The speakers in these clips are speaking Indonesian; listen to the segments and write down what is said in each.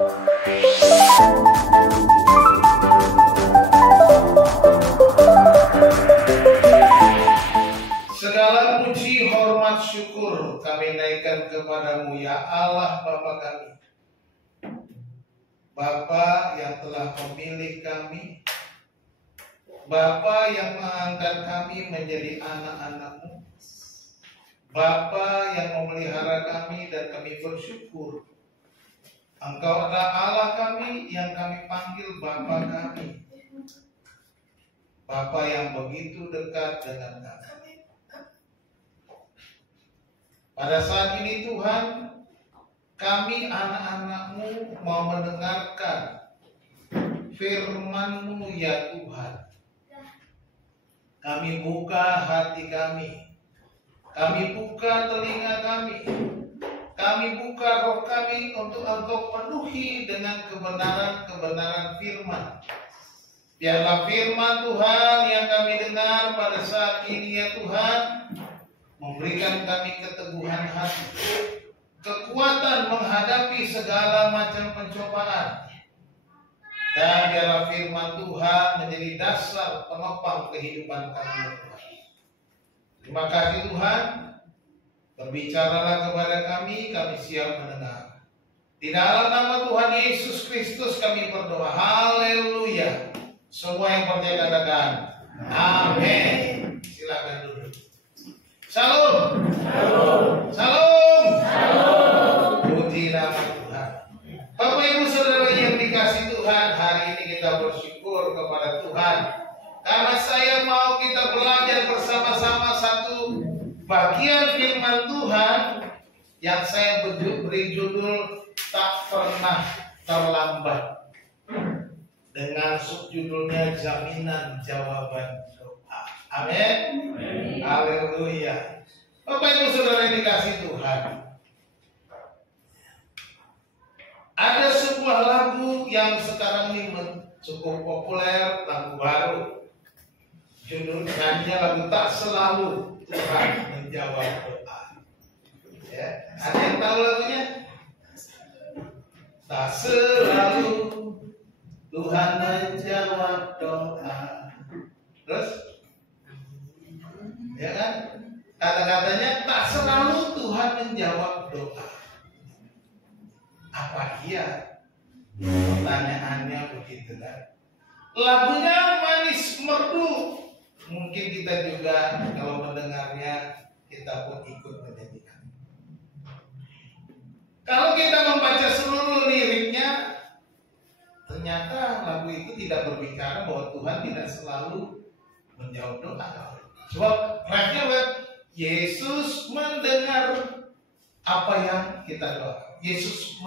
Segala puji, hormat, syukur kami naikkan kepadamu ya Allah Bapa kami. Bapa yang telah memilih kami, Bapa yang mengangkat kami menjadi anak-anak-Mu, Bapa yang memelihara kami dan kami bersyukur. Engkau adalah Allah kami yang kami panggil Bapa kami. Bapa yang begitu dekat dengan kami. Pada saat ini Tuhan, kami anak-anak-Mu mau mendengarkan firman-Mu ya Tuhan. Kami buka hati kami buka telinga kami buka roh kami untuk Engkau penuhi dengan kebenaran-kebenaran firman. Biarlah firman Tuhan yang kami dengar pada saat ini ya Tuhan, memberikan kami keteguhan hati, kekuatan menghadapi segala macam pencobaan. Dan biarlah firman Tuhan menjadi dasar penopang kehidupan kami ya Tuhan. Terima kasih Tuhan. Berbicaralah kepada kami siap mendengar. Di dalam nama Tuhan Yesus Kristus kami berdoa. Haleluya. Semua yang percaya katakan amin. Silakan duduk. Salam. Salam. Salam. Salam. Puji nama Tuhan. Bapak Ibu Saudara yang dikasihi Tuhan, hari ini kita bersyukur kepada Tuhan karena saya mau kita belajar bersama-sama satu bagian firman Tuhan yang saya beri judul tak pernah terlambat, dengan subjudulnya jaminan jawaban doa. Amin. Haleluya. Bapak Ibu Saudara yang dikasihi Tuhan, ada sebuah lagu yang sekarang ini cukup populer, lagu baru. Judulnya lagu Tak Selalu Tuhan Menjawab Doa. Ya, ada yang tahu lagunya? Tak selalu Tuhan menjawab doa. Terus, ya kan? Kata-katanya tak selalu Tuhan menjawab doa. Apa iya? Pertanyaannya begitu kan? Lagunya manis merdu. Mungkin kita juga kalau mendengarnya kita pun ikut menyanyikan. Kalau kita membaca seluruh liriknya, ternyata lagu itu tidak berbicara bahwa Tuhan tidak selalu menjawab doa. Sebab refnya Yesus mendengar apa yang kita doa. Yesus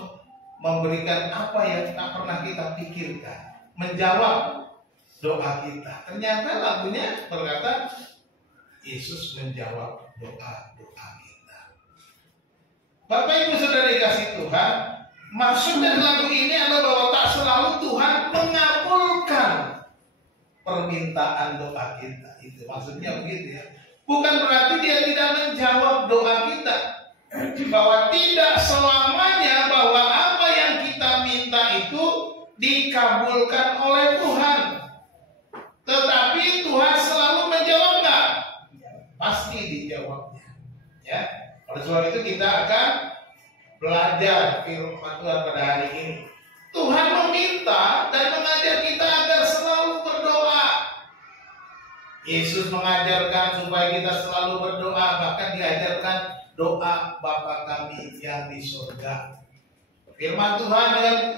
memberikan apa yang tak pernah kita pikirkan, menjawab doa kita. Ternyata lagunya berkata Yesus menjawab doa-doa kita. Bapak Ibu Saudara dikasihi Tuhan, maksud dari lagu ini adalah bahwa tak selalu Tuhan mengabulkan permintaan doa kita. Itu maksudnya begitu ya. Bukan berarti Dia tidak menjawab doa kita, bahwa tidak selamanya bahwa apa yang kita minta itu dikabulkan oleh Tuhan. Tetapi Tuhan selalu menjawab enggak? Pasti dijawabnya. Ya. Oleh sebab itu kita akan belajar firman Tuhan pada hari ini. Tuhan meminta dan mengajar kita agar selalu berdoa. Yesus mengajarkan supaya kita selalu berdoa, bahkan diajarkan doa Bapa kami yang di surga. Firman Tuhan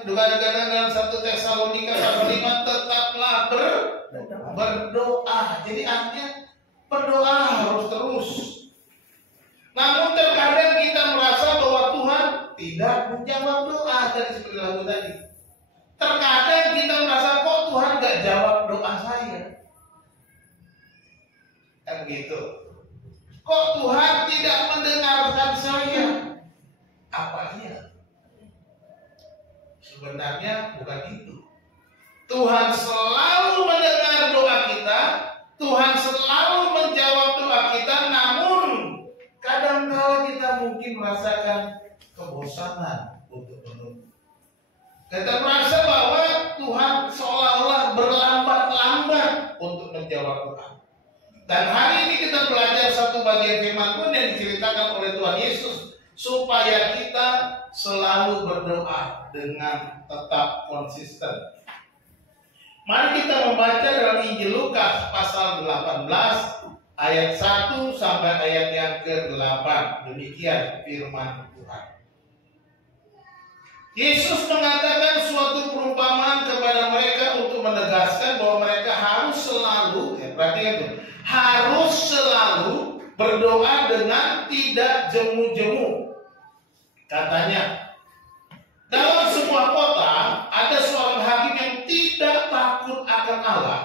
juga dikatakan dalam 1 Tesalonika pasal 5, tetaplah berdoa. Jadi artinya berdoa harus terus. Namun terkadang kita merasa bahwa Tuhan tidak menjawab doa tadi seperti lagu tadi. Terkadang kita merasa kok Tuhan gak jawab doa saya. Kan gitu. Kok Tuhan tidak mendengarkan saya? Apa iya? Sebenarnya bukan itu. Tuhan selalu mendengar doa kita, Tuhan selalu menjawab doa kita, namun kadang-kadang kita mungkin merasakan kebosanan untuk menunggu. Kita merasa bahwa Tuhan seolah-olah berlambat-lambat untuk menjawab doa. Dan hari ini kita belajar satu bagian firman Tuhan yang diceritakan oleh Tuhan Yesus, supaya kita selalu berdoa dengan tetap konsisten. Mari kita membaca dalam Injil Lukas pasal 18 ayat 1 sampai ayat yang ke-8. Demikian firman Tuhan. Yesus mengatakan suatu perumpamaan kepada mereka untuk menegaskan bahwa mereka harus selalu, perhatikan itu, harus selalu berdoa dengan tidak jemu-jemu. Katanya, dalam sebuah kota ada seorang hakim yang tidak takut akan Allah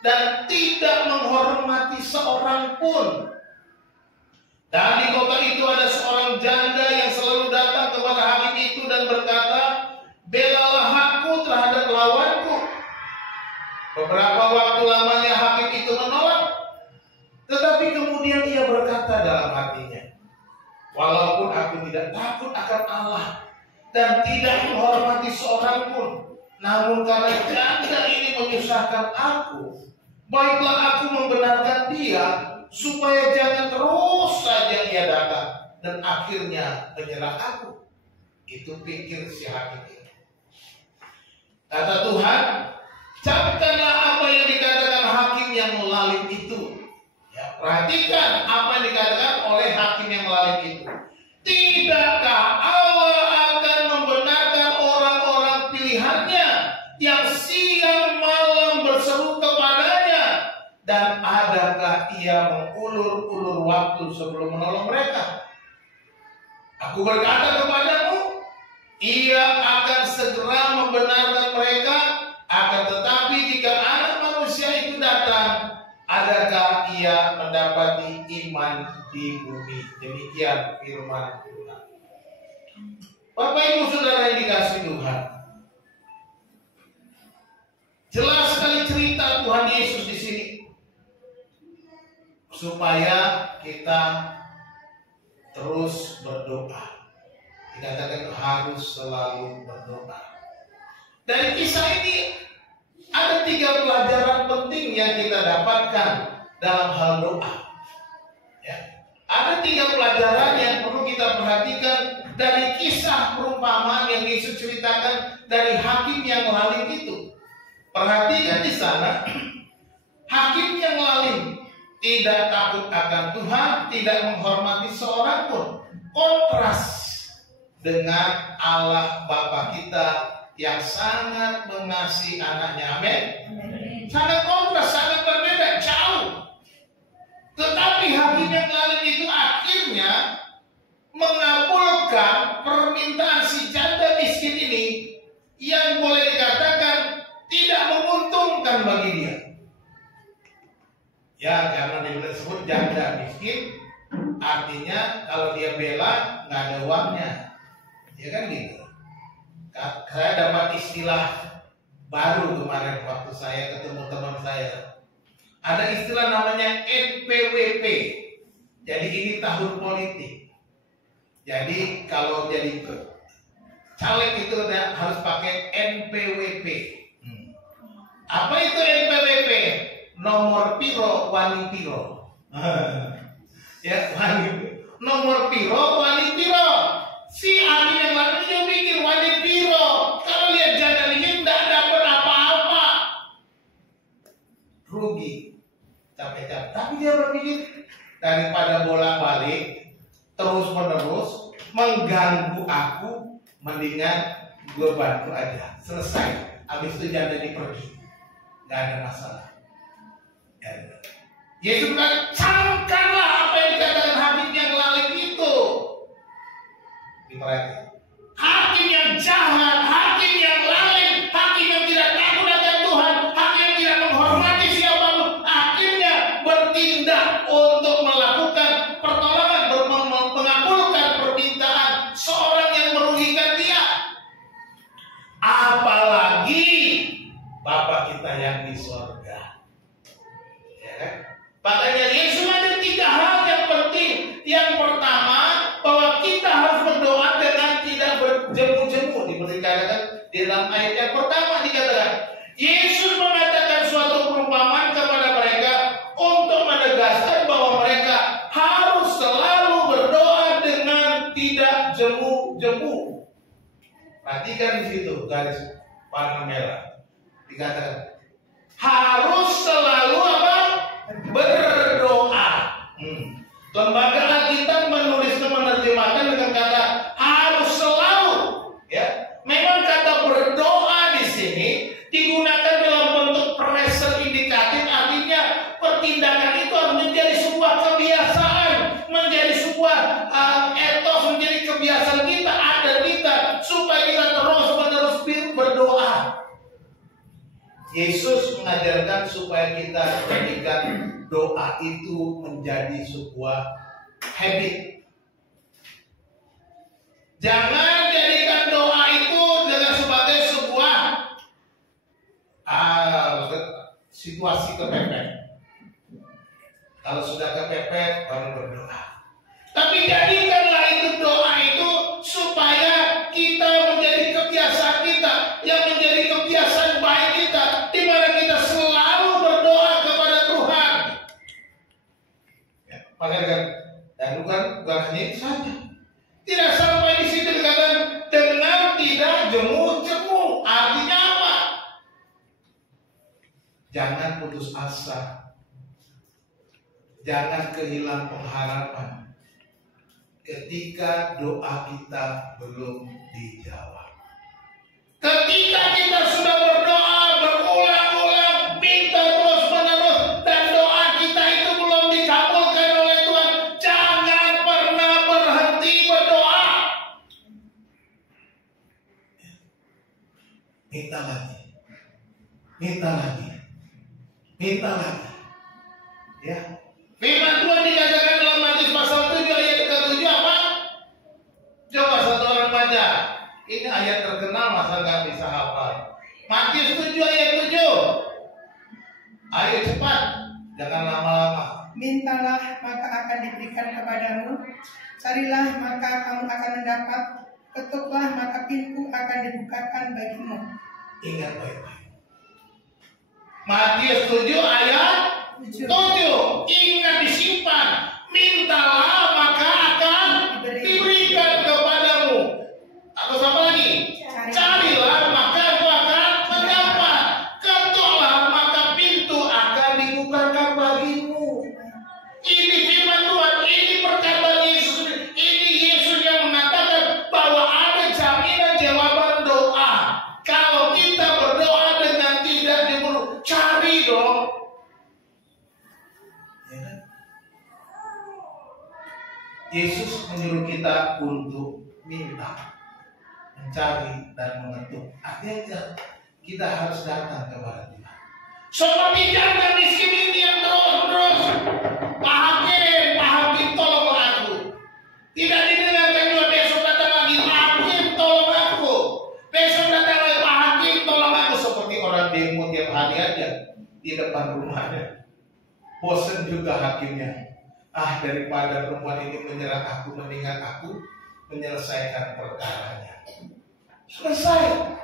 dan tidak menghormati seorang pun. Dan di kota itu ada seorang janda yang selalu datang kepada hakim itu dan berkata, "Belalah aku terhadap lawanku." Beberapa waktu lamanya hakim itu menolak. Tetapi kemudian ia berkata dalam hatinya, "Walaupun aku tidak takut akan Allah dan tidak menghormati seorang pun, namun karena janda ini menyusahkan aku, baiklah aku membenarkan dia supaya jangan terus saja ia datang dan akhirnya menyerang aku." Itu pikir si hakim ini. Kata Tuhan, camkanlah apa yang dikatakan hakim yang melalim itu. Ya, perhatikan apa yang dikatakan oleh hakim yang melalim itu. Tidakkah Allah akan membenarkan orang-orang pilihannya yang siang malam berseru kepadanya, dan adakah ia mengulur-ulur waktu sebelum menolong mereka? Aku berkata kepadamu, ia akan segera membenarkan mereka. Akan tetapi jika Anak Manusia itu datang, adakah ia mendapati iman di bumi? Demikian firman Tuhan. Bapak Ibu Saudara yang dikasihi Tuhan, jelas sekali cerita Tuhan Yesus di sini, supaya kita terus berdoa. Dikatakan harus selalu berdoa. Dari kisah ini ada 3 pelajaran penting yang kita dapatkan dalam hal doa. Ya. Ada 3 pelajaran yang perlu kita perhatikan dari kisah perumpamaan yang Yesus ceritakan dari hakim yang lalim itu. Perhatikan di sana, hakim yang lalim tidak takut akan Tuhan, tidak menghormati seorang pun. Kontras dengan Allah Bapa kita yang sangat mengasihi anaknya. Amin. Sangat kontras, sangat berbeda, jauh. Tetapi hakim yang lalim itu akhirnya mengabulkan permintaan si janda miskin ini yang boleh dikatakan tidak menguntungkan bagi dia. Ya, karena dia disebut janda miskin, artinya kalau dia bela nggak ada uangnya. Ya kan gitu. Saya dapat istilah baru kemarin waktu saya ketemu teman saya. Ada istilah namanya NPWP. Jadi ini tahun politik. Jadi kalau jadi caleg itu harus pakai NPWP. Apa itu NPWP? Nomor piro wani piro. Ya, wani. Nomor piro wani piro. Si hakim yang lain dia mikir wani piro. Kalau lihat janda ini tidak dapat apa-apa, rugi, capek-capek. Tapi dia berpikir, daripada bolak-balik terus-menerus mengganggu aku, mendingan gue bantu aja. Selesai. Habis itu janda ini pergi, nggak ada masalah. Ya. Yesus bilang, camkanlah apa yang dikatakan hakim yang lalim itu. Diperhatikan. Hakim yang jahat, hakim yang lalim, hakim yang tidak takut akan Tuhan, hakim yang tidak menghormati siapapun, akhirnya bertindak untuk melakukan pertolongan, mengabulkan permintaan seorang yang merugikan dia. Apalagi Bapa kita yang di surga. Ya kan? Makanya Yesus ada 3 hal yang penting. Yang pertama, bahwa kita harus berdoa dengan tidak berjemu-jemu. Diberikan dalam ayat yang pertama dikatakan, Yesus mengatakan suatu perumpamaan kepada mereka untuk menegaskan bahwa mereka harus selalu berdoa dengan tidak jemu-jemu. Perhatikan di situ garis warna merah. Dikatakan harus selalu apa? Berdoa. Lembaga Alkitab menerjemahkan dengan kata harus selalu. Ya, memang kata berdoa di sini digunakan dalam bentuk present indikatif, artinya pertindakan itu harus menjadi sebuah kebiasaan, menjadi sebuah etos, menjadi kebiasaan kita, adat kita, supaya kita terus-menerus berdoa. Yesus mengajarkan supaya kita jadikan doa itu menjadi sebuah habit. Jangan jadikan doa itu dengan sebagai sebuah situasi kepepet. Kalau sudah kepepet baru berdoa. Tapi jadikanlah itu doa itu supaya kita menjadi kebiasaan kita, yang menjadi kebiasaan baik kita, di mana kita selalu berdoa kepada Tuhan. Ya, makanya dan bukan hanya itu saja. Tidak sampai di situ dikatakan dengan tidak jemu-jemu. Artinya apa? Jangan putus asa. Jangan kehilangan pengharapan ketika doa kita belum dijawab. Ketika kita sudah berdoa berulang-ulang, minta terus-menerus, dan doa kita itu belum dikabulkan oleh Tuhan, jangan pernah berhenti berdoa. Minta lagi, minta lagi, minta lagi. Ya, firman Tuhan dikatakan dalam Matius pasal 7 ayat ke-7 apa? Coba satu orang baca. Ini ayat terkenal, masa nggak bisa hafal. Matius 7 ayat 7. Ayo cepat, jangan lama-lama. Mintalah maka akan diberikan kepadamu, carilah maka kamu akan mendapat, ketuklah maka pintu akan dibukakan bagimu. Ingat baik-baik. Matius 7 ayat 7. Ingat, disimpan. Mintalah maka akan diberikan kepadamu. Atau apa lagi? Carilah maka engkau akan mendapat. Ketuklah maka pintu akan dibukakan bagimu. Ini firman Tuhan, ini perkataan Yesus. Ini Yesus yang mengatakan bahwa ada jaminan jawaban doa. Kalau kita berdoa dengan tidak jemu, cari dong. Yesus menyuruh kita untuk minta, mencari dan mengetuk. Artinya kita harus datang kepada Tuhan. Seperti jangan di sini yang terus Pak Hakim tolong aku. Tidak didengarkan juga, besok datang lagi Pak Hakim tolong aku. Besok datang lagi Pak Hakim tolong aku. Seperti orang demo tiap hari aja di depan rumahnya. Bosan juga hakimnya. Daripada perempuan ini menyerang aku, mendingan aku menyelesaikan perkaranya. Selesai.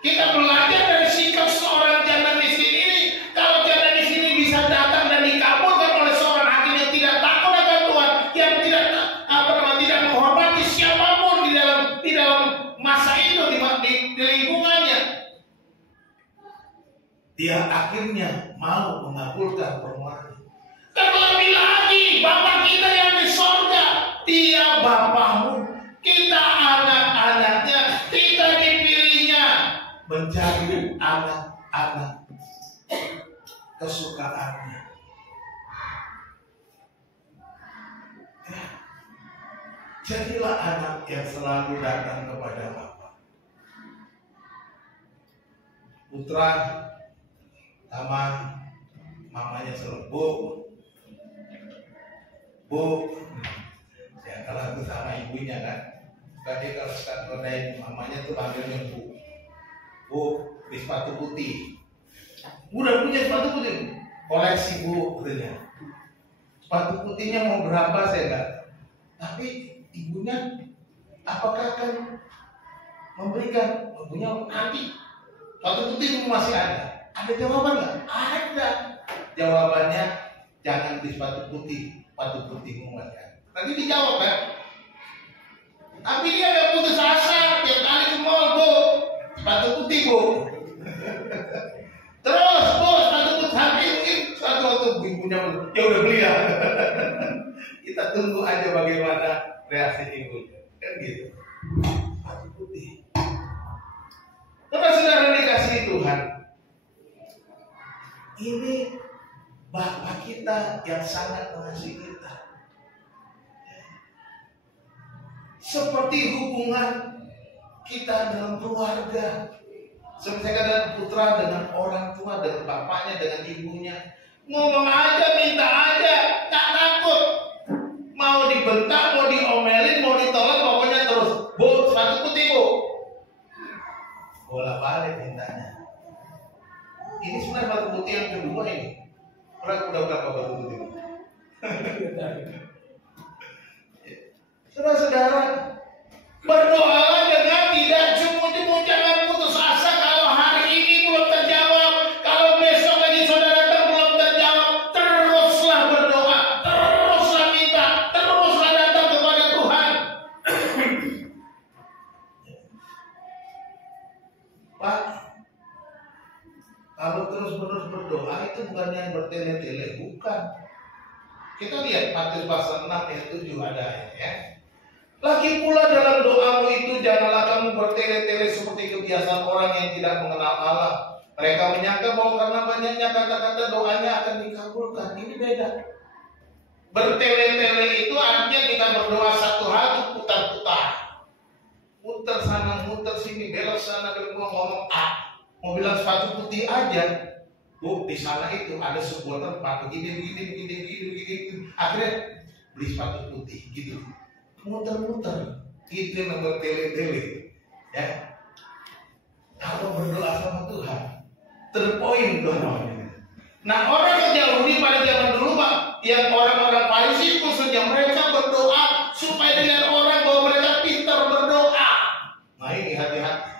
Kita belajar dari sikap seorang janda miskin ini. Kalau janda miskin ini bisa datang dan dikabulkan oleh seorang hakim yang tidak takut akan Tuhan, yang tidak menghormati siapapun di dalam masa itu, di lingkungannya, dia akhirnya mau mengabulkan permohonan. Terlebih lagi Bapa kita yang di sorga, Dia Bapamu, kita anak-anaknya, kita dipilihnya menjadi anak-anak kesukaannya. Jadilah anak yang selalu datang kepada Bapa. Putra sama mamanya selalu Bu, ya kalau aku sama ibunya kan, tadi kalau sekarang kodain mamanya tuh panggilnya Bu, beli sepatu putih. Udah punya sepatu putih, koleksi Bu, katanya. Sepatu putihnya mau berapa saya enggak, tapi ibunya apakah akan memberikan punya nanti suatu putih masih ada? Ada jawaban nggak? Ada. Jawabannya jangan di sepatu putihmu masih ada. Nanti dijawab kan? Tapi dia nggak putus asa, tiap kali ke mall, Bu, sepatu putih, Bu. Terus, Bu, sepatu putih, hari ini sepatu ibunya, ya udah beli ya. Kita tunggu aja bagaimana reaksi ibunya, kan gitu. Sepatu putih. Terus saudara dikasih Tuhan, ini Bapa kita yang sangat mengasihi kita. Seperti hubungan kita dalam keluarga, seperti dengan putra, dengan orang tua, dengan bapaknya, dengan ibunya. Ngomong aja, minta aja, tak takut. Mau dibentak, mau diomelin, mau ditolak, pokoknya terus. Bu, sepatu putih, Bu. Bola balik mintanya. Ini sebenarnya sepatu putih yang kedua ini. Udah berapa sepatu putih? Saudara-saudara, berdoalah dengan tidak cuma jangan putus asa kalau hari ini belum terjawab, kalau besok lagi saudara datang belum terjawab, teruslah berdoa, teruslah minta, teruslah datang kepada Tuhan. Pak, kalau terus-menerus berdoa itu bukan yang bertele-tele, bukan. Kita lihat Matius pasal 6 ayat 7 ada ya. Lagi pula dalam doamu itu janganlah kamu bertele-tele seperti kebiasaan orang yang tidak mengenal Allah. Mereka menyangka bahwa karena banyaknya kata-kata doanya akan dikabulkan. Ini beda. Bertele-tele itu artinya kita berdoa satu hal putar-putar. Muter sana, muter sini, belok sana, ngomong mau bilang sepatu putih aja. Bu, di sana itu ada sebuah tempat begini. Akhirnya beli sepatu putih gitu. Muter-muter, itu yang bertele-tele, ya. Kalau berdoa sama Tuhan, terpoin doanya. Nah, orang Yahudi pada zaman dulu, Pak, yang orang-orang Farisi khususnya mereka berdoa supaya dilihat orang bahwa mereka pintar berdoa. Nah, ini hati-hati.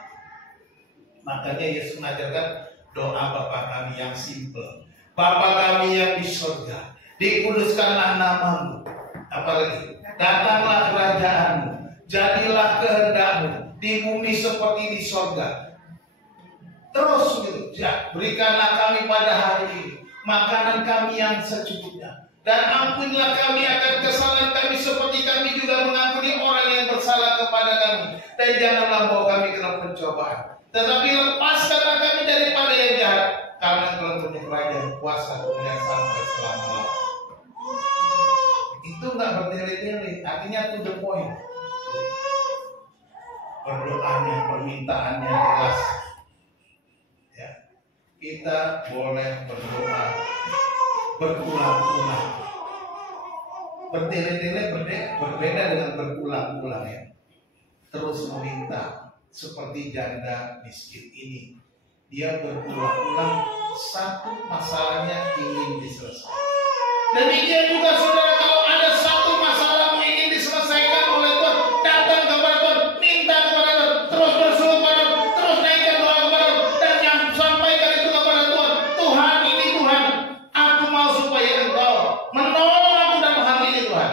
Makanya Yesus mengajarkan doa Bapa kami yang simple. Bapa kami yang di surga, dikuduskanlah namamu. Apalagi? Datanglah kerajaanmu, jadilah kehendakmu di bumi seperti di sorga. Terus gitu, ya, berikanlah kami pada hari ini makanan kami yang secukupnya, dan ampunilah kami akan kesalahan kami seperti kami juga mengampuni orang yang bersalah kepada kami. Dan janganlah bawa kami ke dalam pencobaan, tetapi lepaskanlah kami daripada yang jahat, karena Engkau punya kerajaan, kuasa, kemuliaan sampai selama-lamanya. Itu nggak bertele-tele, artinya to the point. Berdoanya, permintaannya jelas. Ya, kita boleh berdoa berulang-ulang. Bertele-tele berbeda dengan berulang-ulang ya. Terus meminta seperti janda miskin ini. Dia berulang-ulang satu masalahnya ingin diselesaikan. Demikian juga saudara, kalau ada satu masalah yang ingin diselesaikan oleh Tuhan, datang kepada Tuhan, minta kepada Tuhan, terus berseru kepada Tuhan, terus naikkan doa kepada Tuhan, dan yang sampaikan itu kepada Tuhan. Tuhan, ini Tuhan, aku mau supaya Engkau menolong aku dalam hal ini Tuhan.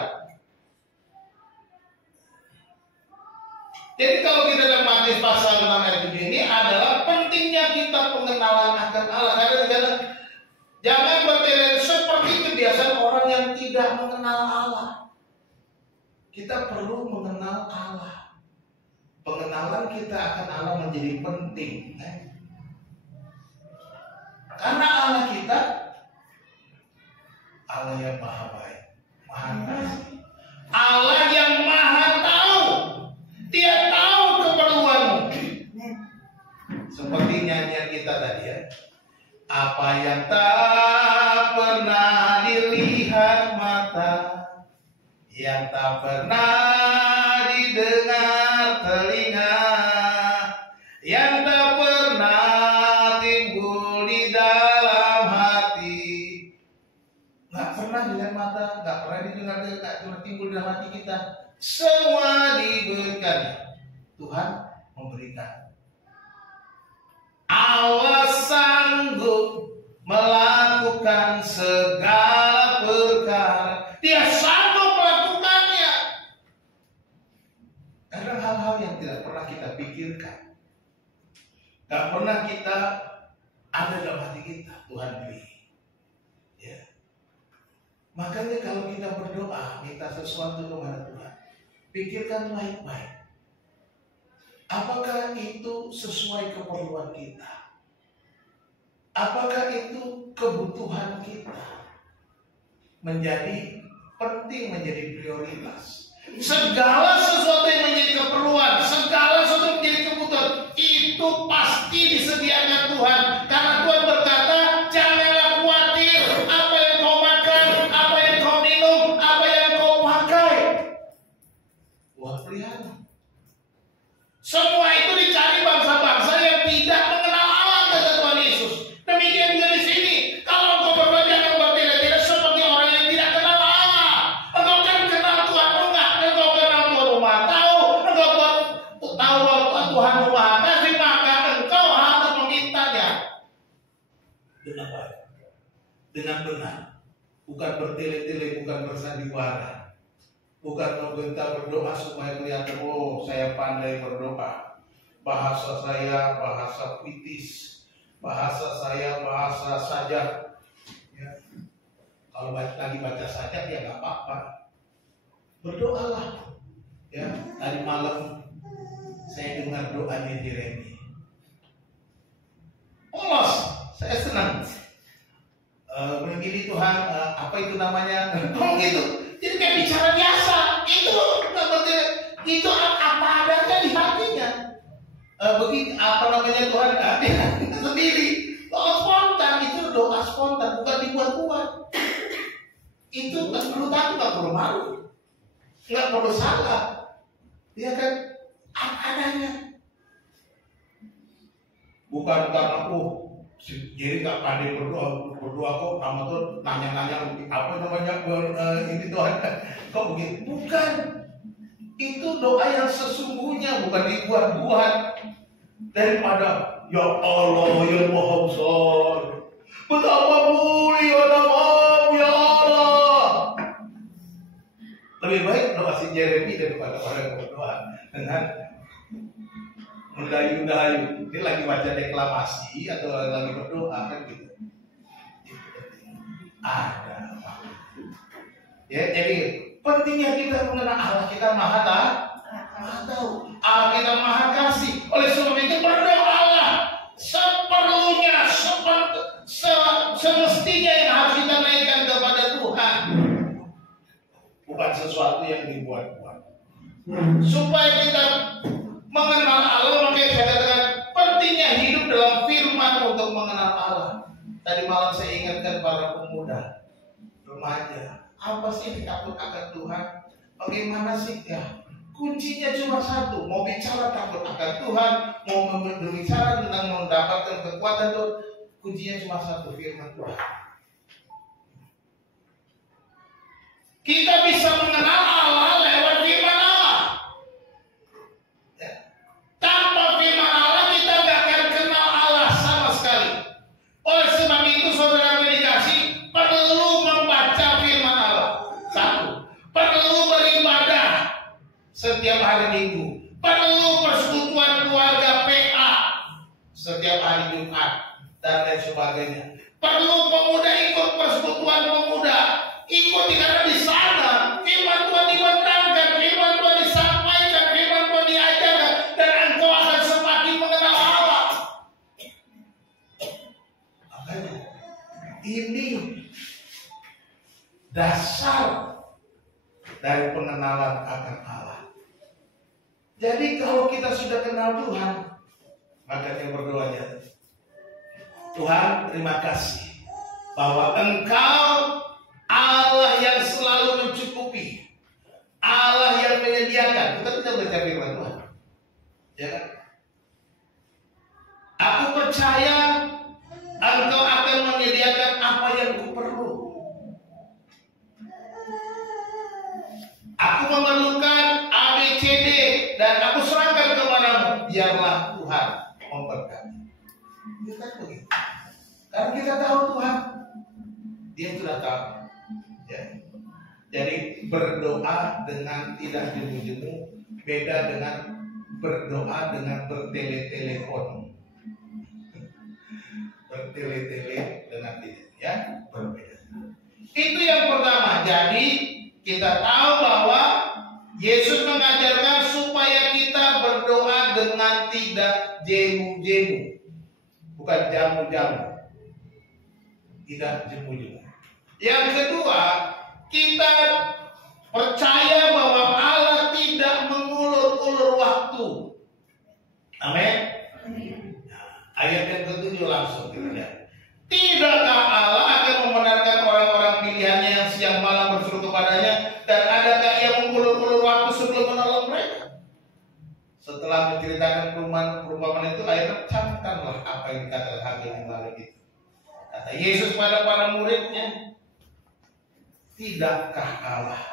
Jadi kalau kita dalam Matius pasal 6 ayat 7 ini adalah pentingnya kita pengenalan akan Allah. Kadang-kadang jangan bertele seperti kebiasaan orang yang tidak mengenal Allah. Kita perlu mengenal Allah. Pengenalan kita akan Allah menjadi penting. Karena Allah kita, Allah yang maha baik, maha kasih, Allah yang maha tahu. Dia tahu keperluanmu. Seperti nyanyian kita tadi ya. Apa yang tak pernah dilihat mata, yang tak pernah didengar telinga, yang tak pernah timbul di dalam hati. Nggak pernah dilihat mata, nggak pernah didengar, nggak pernah timbul di dalam hati kita. Semua diberikan Tuhan memberikan. Allah sanggup melakukan segala perkara. Dia sanggup melakukannya. Karena hal-hal yang tidak pernah kita pikirkan, gak pernah kita ada dalam hati kita, Tuhan beri. Ya. Makanya kalau kita berdoa, minta sesuatu kepada Tuhan, pikirkan baik-baik. Apakah itu sesuai keperluan kita? Apakah itu kebutuhan kita? Menjadi penting, menjadi prioritas. Segala sesuatu yang menjadi keperluan, segala sesuatu yang menjadi kebutuhan, itu pasti disediakan Tuhan. Karena Tuhan berkata, janganlah khawatir apa yang kau makan, apa yang kau minum, apa yang kau pakai. Tuhan pelihara. Semua itu dicari bangsa-bangsa yang tidak mengenal Allah, kata Tuhan Yesus. Demikian juga di sini. Kalau engkau berbuat jangan berbeda-beda seperti orang yang tidak kenal Allah. Engkau kan kenal Tuhan enggak? Engkau kenal Tuhan rumah tahu. Engkau tahu bahwa Tuhan rumah kasih, maka engkau harus memintanya dengan baik, dengan benar, bukan bertele-tele, bukan bersandiwara. Bukan meminta berdoa supaya kelihatan, oh saya pandai berdoa. Bahasa saya bahasa puitis, bahasa saya bahasa sajak. Ya. Kalau lagi baca sajak ya nggak apa-apa. Berdoalah. Ya, tadi malam saya dengar doanya Yeremia. Polos, saya senang. Begini Tuhan, apa itu namanya? Oh gitu. Jadi kayak bicara biasa, itu apa adanya di hatinya. Begitu apa namanya Tuhan sendiri. Doa spontan, itu doa spontan, bukan dibuat-buat. Itu nggak perlu takut, nggak perlu malu, nggak perlu salah. Dia kan apa adanya. Bukan karena jadi nggak pandai berdoa kok, nama tuh nanya-nanya apa namanya ini Tuhan kok begitu? Bukan, itu doa yang sesungguhnya, bukan dibuat-buat. Daripada ya Allah ya Maha Besar, betapa mulia namamu ya Allah. Lebih baik doa si Yeremia daripada orang yang berdoa dengan mendayu-dayu. Ini lagi baca deklamasi atau lagi berdoa kan gitu. Ada. Ya, jadi pentingnya kita mengenal Allah. Kita maha tahu. Allah kita maha kasih. Oleh sebab itu berdoalah seperlunya, semestinya yang harus kita naikkan kepada Tuhan. Bukan sesuatu yang dibuat-buat. Supaya kita mengenal Allah, makanya saya katakan pentingnya hidup dalam firman untuk mengenal Allah. Tadi malam saya ingatkan para pemuda, remaja, apa sih takut akan Tuhan? Bagaimana sih ya? Kuncinya cuma satu, mau bicara takut akan Tuhan, mau berbicara tentang mendapatkan kekuatan Tuhan, kuncinya cuma satu, firman Tuhan. Kita bisa mengenal Allah lewat firman Allah. Tanpa firman Allah kita gak akan kenal Allah sama sekali. Oleh sebab itu saudara dikasih perlu membaca firman Allah. Satu, perlu beribadah setiap hari Minggu. Perlu persekutuan keluarga PA setiap hari Jumat dan lain sebagainya. Perlu pemuda ikut persekutuan pemuda. Ikuti karena di sana firman Tuhan dibentangkan, firman Tuhan disampaikan, firman Tuhan diajarkan, dan engkau akan semakin mengenal Allah. Makanya ini dasar dari pengenalan akan Allah. Jadi kalau kita sudah kenal Tuhan, makanya berdoanya, Tuhan terima kasih bahwa Engkau Allah yang selalu mencukupi, Allah yang menyediakan. Kita tidak baca firman Tuhan, ya kan? Aku percaya Engkau akan menyediakan apa yang kuperlu. Aku memerlukan ABCD dan aku serahkan kepada Tuhan memberkati. Kita begitu. Karena kita tahu Tuhan, Dia sudah tahu. Ya. Jadi berdoa dengan tidak jemu-jemu beda dengan berdoa dengan bertele-telepon. Bertele-tele dengan tidak, ya, berbeda. Itu yang pertama. Jadi kita tahu bahwa Yesus mengajarkan supaya kita berdoa dengan tidak jemu-jemu, bukan jamu-jamu, tidak jemu-jemu. Yang kedua, kita percaya bahwa Allah tidak mengulur-ulur waktu. Amin. Ayat yang ketujuh langsung kita lihat. Tidakkah Allah akan membenarkan orang-orang pilihannya yang siang malam berseru kepadanya, dan adakah Ia mengulur-ulur waktu sebelum menolong mereka? Setelah menceritakan perumpamaan itu, ayat camkanlah apa yang dikatakan Habil yang lalu itu. Kata Yesus pada para muridnya, tidakkah Allah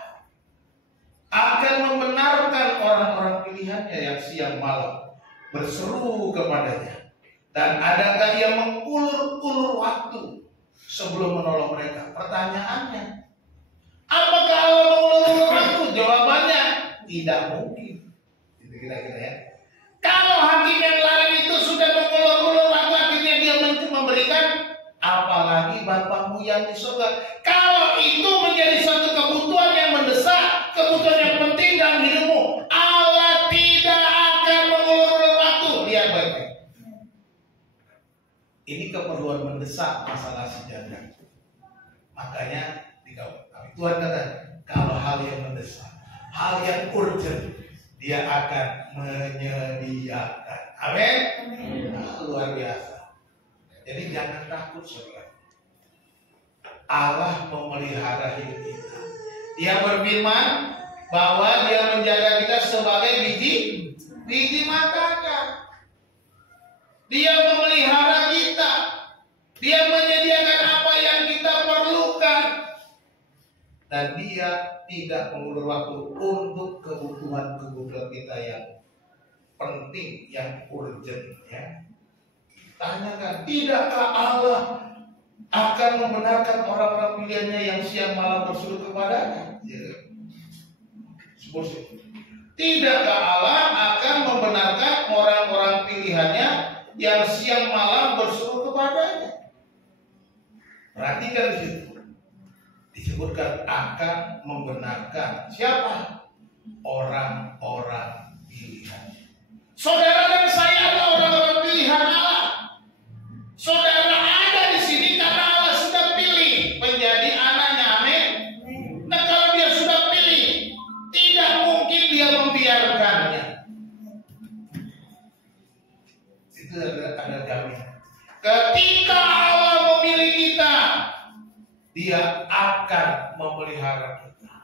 akan membenarkan orang-orang pilihannya yang siang malam berseru kepadanya, dan adakah Ia mengulur-ulur waktu sebelum menolong mereka? Pertanyaannya, apakah Allah mengulur-ulur waktu? Jawabannya, tidak mungkin. Itu kira-kira ya. Kalau hakim yang lain itu sudah mengulur-ulur waktu, akhirnya Dia memberikan, apalagi Bapamu yang di surga. Kalau itu menjadi suatu kebutuhan yang mendesak, kebutuhan yang penting dalam hidupmu, Allah tidak akan mengulur-ulur waktu. Lihat baik-baik. Ini keperluan mendesak masalah si janda. Makanya Tuhan kata, kalau hal yang mendesak, hal yang urgent, Dia akan menyediakan. Amin. Nah, luar biasa. Jadi jangan takut, saudara. Allah memelihara hidup kita. Dia berfirman bahwa Dia menjaga kita sebagai biji matanya. Dia memelihara kita. Dia menyediakan apa yang kita perlukan. Dan Dia tidak mengulur waktu untuk kebutuhan-kebutuhan kita yang penting, yang urgent, ya. Tanyakan, tidakkah Allah akan membenarkan orang-orang pilihannya yang siang malam berseru kepadanya? Ya. Tidakkah Allah akan membenarkan orang-orang pilihannya yang siang malam berseru kepadanya? Perhatikan di situ. Disebutkan akan membenarkan siapa? Orang-orang pilihan. Saudara dan saya adalah orang-orang pilihan Allah. Saudara ada di sini karena Allah sudah pilih menjadi anaknya. Amin. Nah, kalau Dia sudah pilih, tidak mungkin Dia membiarkannya. Itu ada jaminan. Ketika Allah memilih kita, Dia akan memelihara kita.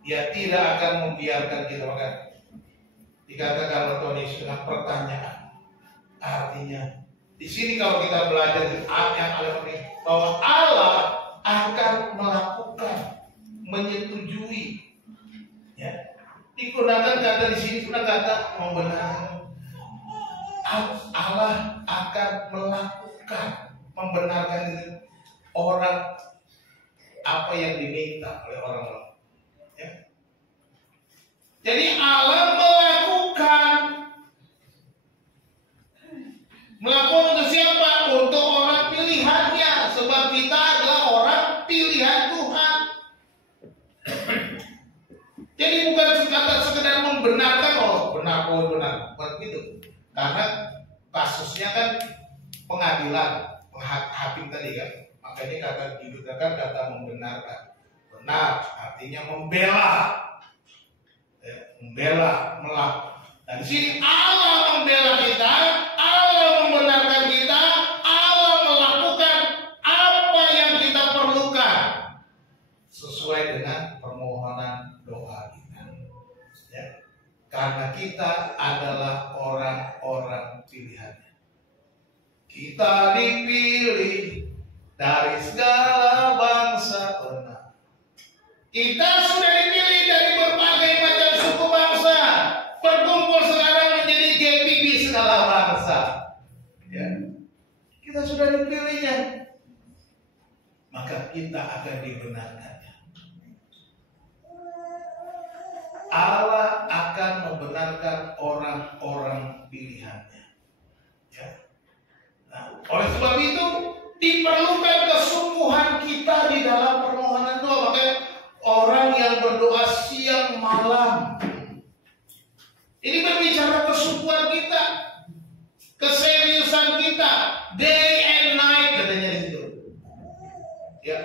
Dia tidak akan membiarkan kita. Maka dikatakan oleh Tuhan Yesus dengan pertanyaan. Artinya, di sini kalau kita belajar yang Allah ini, bahwa Allah akan melakukan, menyetujui. Ya. Digunakan kata di sini sudah kata membenarkan. Allah akan melakukan, membenarkan orang apa yang diminta oleh orang-orang. Ya. Jadi Allah melakukan untuk siapa? Untuk orang pilihannya. Sebab kita adalah orang pilihan Tuhan. Jadi bukan sekedar membenarkan, benar. Begitu. Karena kasusnya kan pengadilan, hakim tadi kan. Makanya kata digunakan kata membenarkan. Benar artinya membela. Ya, membela, melakukan. Dan di sini Allah membela kita, Allah membenarkan kita, Allah melakukan apa yang kita perlukan sesuai dengan permohonan doa kita. Ya. Karena kita adalah orang-orang pilihannya. Kita dipilih dari segala bangsa benar. Kita sudah dipilih dari berbagai macam suku bangsa. Berkumpul sekarang menjadi GPB segala bangsa. sudah dipilihnya, maka kita akan dibenarkannya. Allah akan membenarkan orang-orang pilihannya. Ya. Nah, oleh sebab itu diperlukan kesungguhan kita di dalam permohonan doa. Makanya orang yang berdoa siang malam, ini berbicara kesungguhan kita, keseriusan kita, day and night katanya di situ. Ya.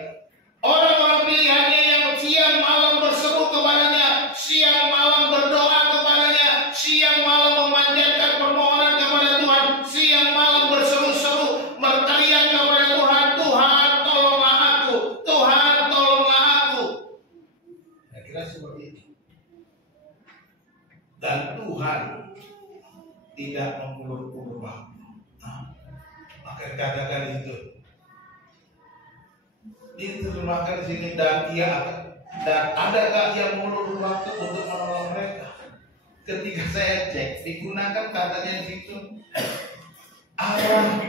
Orang-orang pilihannya yang siang malam berseru kepadanya, siang malam berdoa kepadanya, siang malam memanjatkan permohonan kepada Tuhan, siang malam berseru-seru, berteriak kepada Tuhan, Tuhan tolonglah aku, Tuhan tolonglah aku. Kira-kira seperti itu. Dan Tuhan tidak mengulur-ulur waktu. Nah, maka dikatakan itu diterjemahkan di sini, dan adakah yang mengulur waktu untuk menolong mereka? Ketika saya cek, digunakan katanya di situ, Allah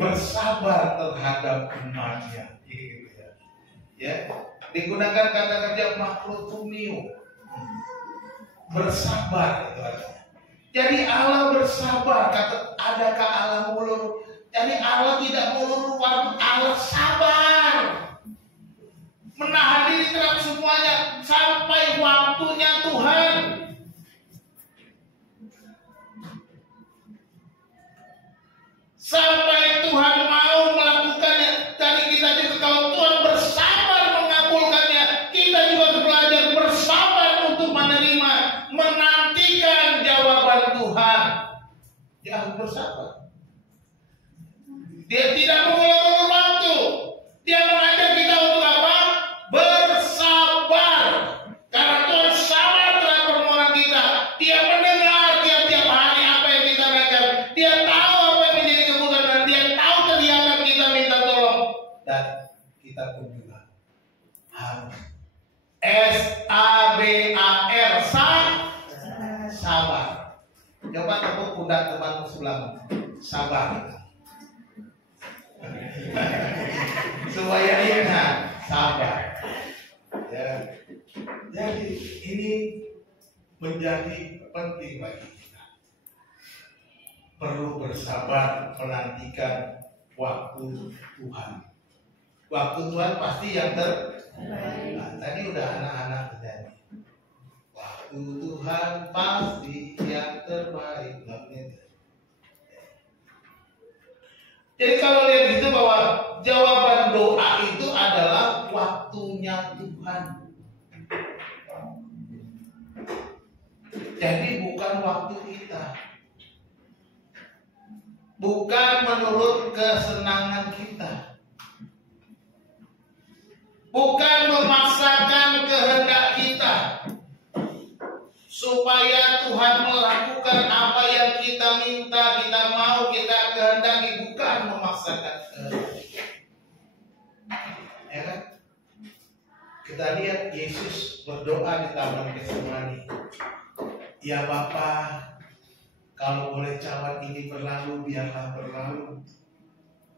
bersabar terhadap umatnya. Gitu ya. Ya, digunakan kata kerja makrotumio, bersabar itu artinya. Jadi Allah bersabar. Kata adakah Allah mengulur? Jadi Allah tidak mengulur waktu, Allah sabar, menahan diri terhadap semuanya sampai waktunya Tuhan. Sampai Tuhan mau melakukannya. Tadi kita juga kalau Tuhan bersabar mengabulkannya, kita juga belajar bersabar untuk menerima, menantikan jawaban Tuhan. Dia harus bersabar. Dia tidak mengulur waktu. Dia mengajak kita untuk apa? Bersabar. Karena Tuhan sabar terhadap permohonan kita. Dia mendengar tiap-tiap hari apa yang kita belajar. Dia tahu apa yang menjadi kebutuhan, dan dia tahu teriakan kita minta tolong. Dan kita pun juga harus S-A-B-A-R, sabar. Coba tepuk pundak temanmu sebelahmu. Sabar. Supaya ingat, sabar. Ya. Jadi ini menjadi penting bagi kita. Perlu bersabar menantikan waktu Tuhan. Waktu Tuhan pasti yang terbaik. Nah, tadi udah anak-anak terjadi. Waktu Tuhan pasti yang terbaik. Jadi kalau lihat itu bahwa jawaban doa itu adalah waktunya Tuhan. Jadi bukan waktu kita. Bukan menurut kesenangan kita. Bukan memaksakan kehendak kita. Supaya Tuhan melakukan apa yang kita minta, kita mau, kita kehendaki, bukan memaksakan kehendak. Ya kan? Kita lihat Yesus berdoa di Taman Getsemani. Ya Bapa, kalau boleh cawan ini berlalu, biarlah berlalu.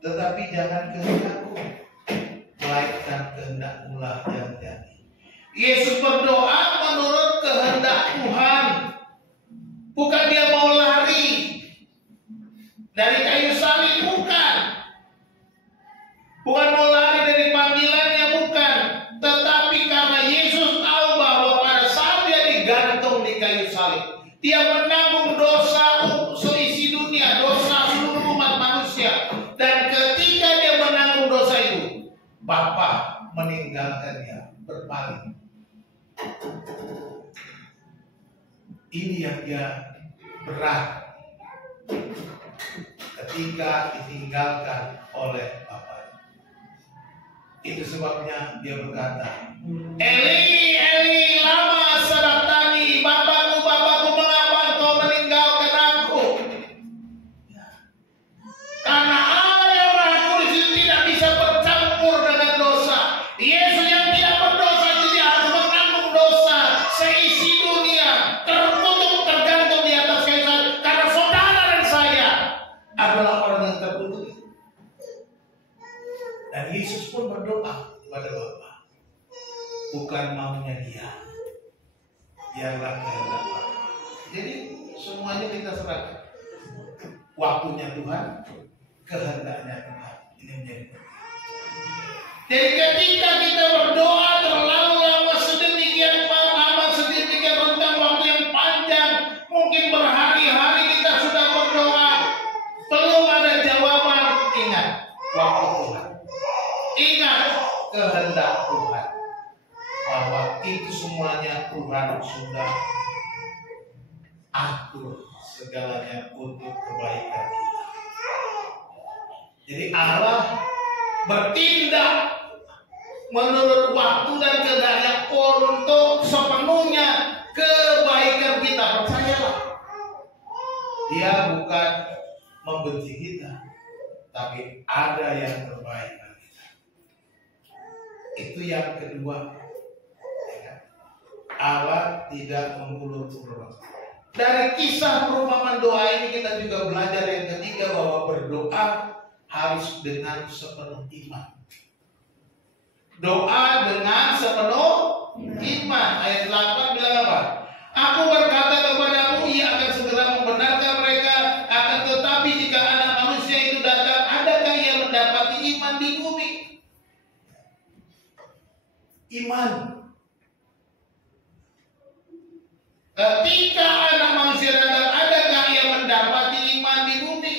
Tetapi jangan kehendakku, melainkan kehendak-Mu lah yang jadi. Yesus berdoa menurut kehendak Tuhan. Bukan dia mau lari dari kayu salib, bukan. Bukan mau lari dari panggilannya, bukan. Tetapi karena Yesus tahu bahwa pada saat dia digantung di kayu salib, dia menanggung dosa seisi dunia, dosa seluruh umat manusia. Dan ketika dia menanggung dosa itu, Bapa meninggalkannya, berpaling. Ini yang dia berat ketika ditinggalkan oleh Bapa. Itu sebabnya dia berkata, Eli, Eli, lama sabachthani, Bapakku, Bapakku, mengapa engkau meninggalkan aku? Karena Allah yang Maha Kudus itu tidak bisa bercampur dengan dosa. Yesus yang tidak berdosa itu dia harus menanggung dosa seisi dunia, terkutuk, tergantung di atas kayu salib. Karena saudara dan saya adalah orang yang terkutuk. Yesus pun berdoa kepada Bapa. Bukan maunya dia, biarlah kehendak Bapa. Jadi semuanya kita serahkan. Waktunya Tuhan, kehendaknya Tuhan. Ini menjadi penting. Jadi ketika kita berdoa terlalu lama, sedemikian rentang waktu yang panjang, mungkin berhari-hari kita sudah berdoa, belum ada jawaban. Ingat waktu Tuhan, ingat kehendak Tuhan, bahwa itu semuanya Tuhan sudah atur segalanya untuk kebaikan kita. Jadi Allah bertindak menurut waktu dan kehendaknya untuk sepenuhnya kebaikan kita. Percayalah, Dia bukan membenci kita, tapi ada yang terbaik bagi kita. Itu yang kedua. Allah tidak mengulur-ulur. Dari kisah perumpamaan doa ini kita juga belajar yang ketiga, bahwa berdoa harus dengan sepenuh iman. Doa dengan sepenuh iman. Ayat 8 bilang apa? Aku berkata kepadamu, Ia akan segera membenarkan mereka. Akan tetapi jika anak manusia itu datang, adakah ia mendapati iman di bumi? Iman. Ketika anak manusia datang, adakah ia mendapati iman di bumi?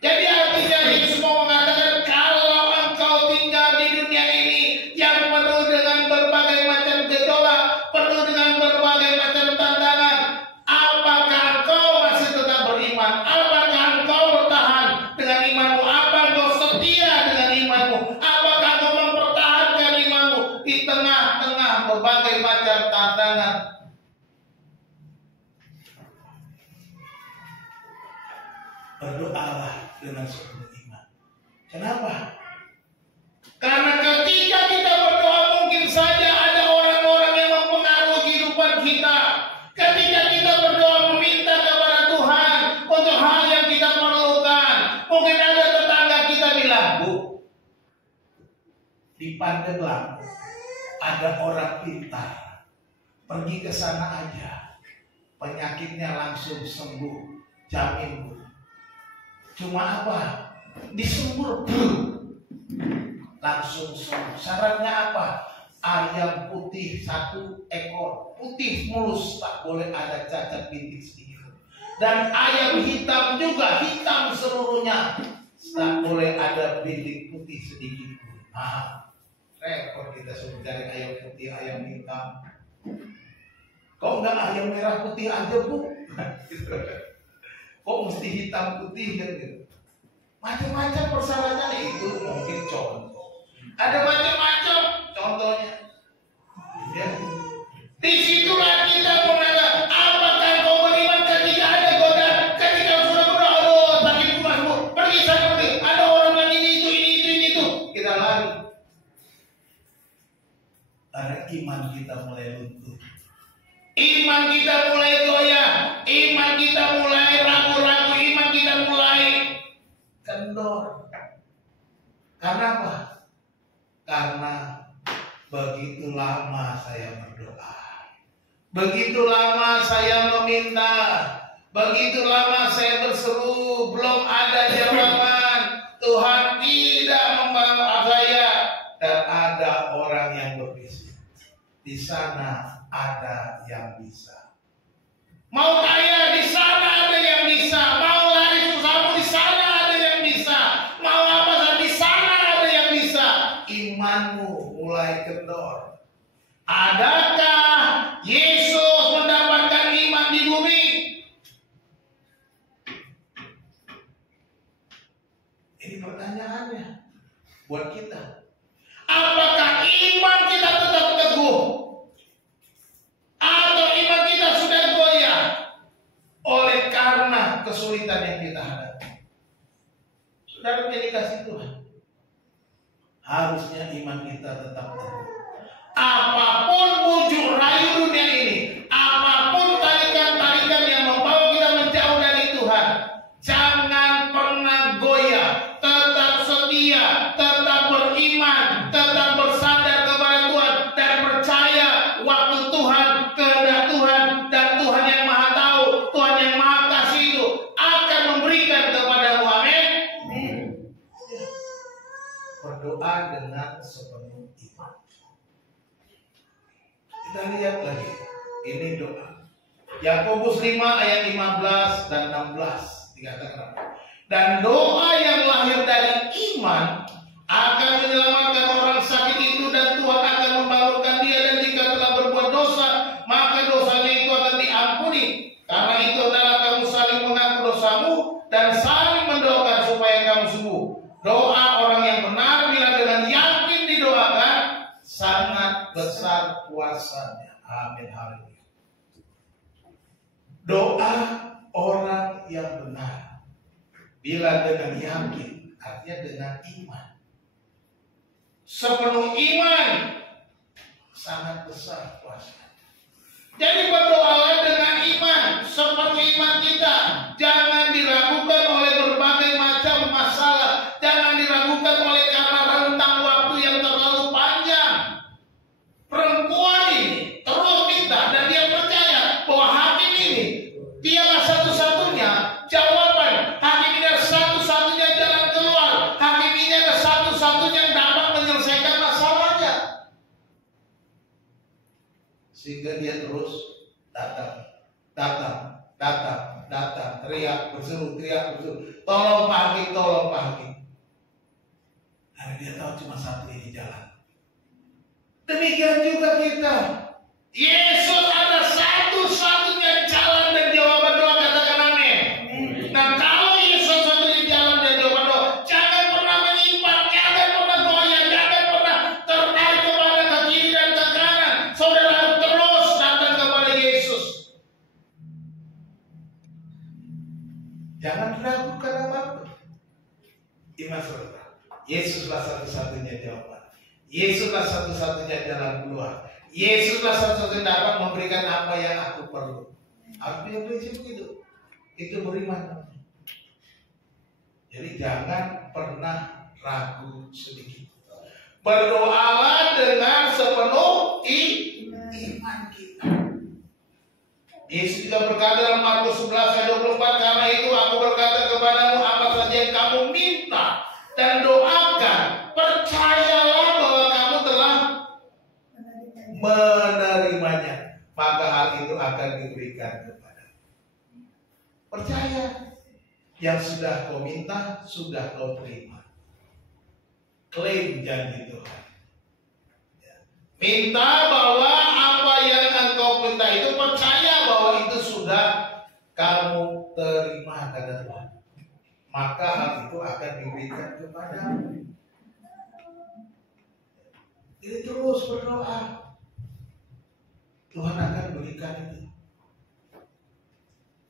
Jadi artinya Yesus mau mengatakan, kalau engkau tinggal di dunia ini yang penuh dengan berbagai macam gejolak, penuh dengan berbagai macam tantangan, apakah engkau masih tetap beriman? Apakah engkau bertahan dengan imanmu? Apakah engkau setia dengan imanmu? Apakah engkau mempertahankan imanmu di tengah-tengah berbagai macam tantangan? Berdoalah dengan sepenuh iman. Kenapa? Karena ketika kita berdoa, mungkin saja ada orang-orang yang mempengaruhi kehidupan kita. Ketika kita berdoa meminta kepada Tuhan untuk hal yang kita perlukan, mungkin ada tetangga kita bilang, Bu, di Pandeglang ada orang pintar, pergi ke sana aja, penyakitnya langsung sembuh, jamin Bu. Cuma apa? Disembur langsung sembuh. Syaratnya apa? Ayam putih 1 ekor, putih mulus, tak boleh ada cacat bintik sedikit. Dan ayam hitam juga, hitam seluruhnya, tak boleh ada bintik putih sedikit pun. Repot kita suruh cari ayam putih, ayam hitam. Kok enggak ayam merah putih aja, Bu? Kok mesti hitam putih kan gitu? Macam-macam persyaratan itu mungkin contoh. Ada macam-macam contohnya. Ya. Disitulah kita menanyakan, apakah kau beriman ketika ada godaan, ketika sudah berdoa, sakit rumahmu, pergi sana pergi, ada orang yang ini itu, kita lari. Karena iman kita mulai luntur. Iman kita mulai goyah, iman kita mulai ragu-ragu, iman kita mulai kendor. Karena apa? Karena begitu lama saya berdoa, begitu lama saya meminta, begitu lama saya berseru, belum ada jawaban. Tuhan tidak membantu saya. Dan ada orang yang berbisik, di sana ada yang bisa. Mau kaya, di sana ada yang bisa. Mau lari susahmu, di sana ada yang bisa. Mau apa, di sana ada yang bisa. Imanmu mulai kendor. Adakah Yesus mendapatkan iman di bumi? Ini pertanyaannya buat kita. Apakah iman kita tetap teguh? Atau iman kita sudah goyah oleh karena kesulitan yang kita hadapi? Saudara pilih kasih Tuhan, harusnya iman kita tetap teguh. Apapun bujuk rayu dunia ini, apapun tarikan-tarikan yang membawa kita menjauh dari Tuhan, jangan pernah goyah, tetap setia, tetap Kita lihat lagi. Ini doa. Yakobus 5 ayat 15 dan 16 dikatakan. Dan doa yang lahir dari iman akan menyelamatkan orang sakit itu, dan Tuhan akan membangunkan dia, dan jika telah berbuat dosa, maka dosanya itu akan diampuni. Karena itu adalah kamu saling mengaku dosamu dan saling mendoakan supaya kamu sembuh. Doa orang yang benar bila dengan yakin didoakan sangat besar kuasanya. Amin. Haleluya. Doa orang yang benar bila dengan yakin, artinya dengan iman, sepenuh iman, sangat besar kuasanya. Jadi berdoalah dengan iman, sepenuh iman kita. Jangan diragukan oleh berbagai macam masalah. Jangan diragukan oleh karena rentang waktu yang terlalu panjang. Perempuan ini terus minta, dan dia percaya bahwa hakim ini dialah satu-satunya jawaban. Hakim ini adalah satu-satunya jalan keluar. Hakim ini adalah satu-satunya yang dapat menyelesaikan masalahnya. Sehingga dia terus datang, teriak, berseru, tolong Pak Hakim, tolong Pak Hakim. Karena dia tahu cuma satu ini jalan. Demikian juga kita. Yesus ada satu-satunya jalan dan jawaban doa, katakan amin. Nah, kalau Yesus satunya jalan dan jawaban doa, jangan pernah menyimpang, jangan pernah goyah, jangan pernah tertarik kepada ke kiri dan ke kanan. Saudara harus terus datang kepada Yesus. Jangan ragukan apapun. Iman saudara, Yesuslah satu-satunya jawaban. Yesuslah satu-satunya jalan keluar. Yesuslah satu-satunya dapat memberikan apa yang aku perlu. Artinya prinsip begitu. Itu beriman. Jadi jangan pernah ragu sedikit. Berdoalah dengan sepenuh iman kita. Yesus juga berkata dalam Markus 11 ayat 24, karena itu aku berkata kepadamu, apa saja yang kamu minta dan doakan, percayalah bahwa kamu telah menerimanya, maka hal itu akan diberikan kepadamu. Percaya, yang sudah kau minta sudah kau terima. Klaim janji Tuhan. Minta bahwa apa yang engkau minta itu, percaya bahwa itu sudah kamu terima, kata Tuhan. Maka hal itu akan diberikan kepadamu. Jadi terus berdoa, Tuhan akan berikan itu.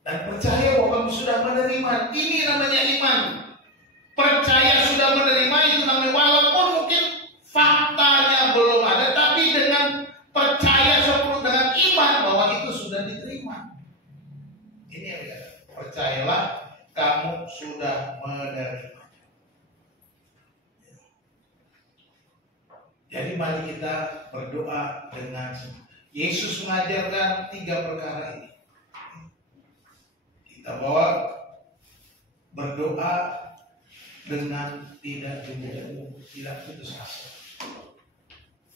Dan percaya bahwa kamu sudah menerima. Ini namanya iman. Percaya sudah menerima, itu namanya, walaupun mungkin faktanya belum ada, tapi dengan percaya sepenuh dengan iman bahwa itu sudah diterima. Ini yang dikatakan, percayalah kamu sudah menerima. Jadi mari kita berdoa dengan Yesus mengajarkan 3 perkara ini. Kita bawa berdoa dengan tidak putus asa.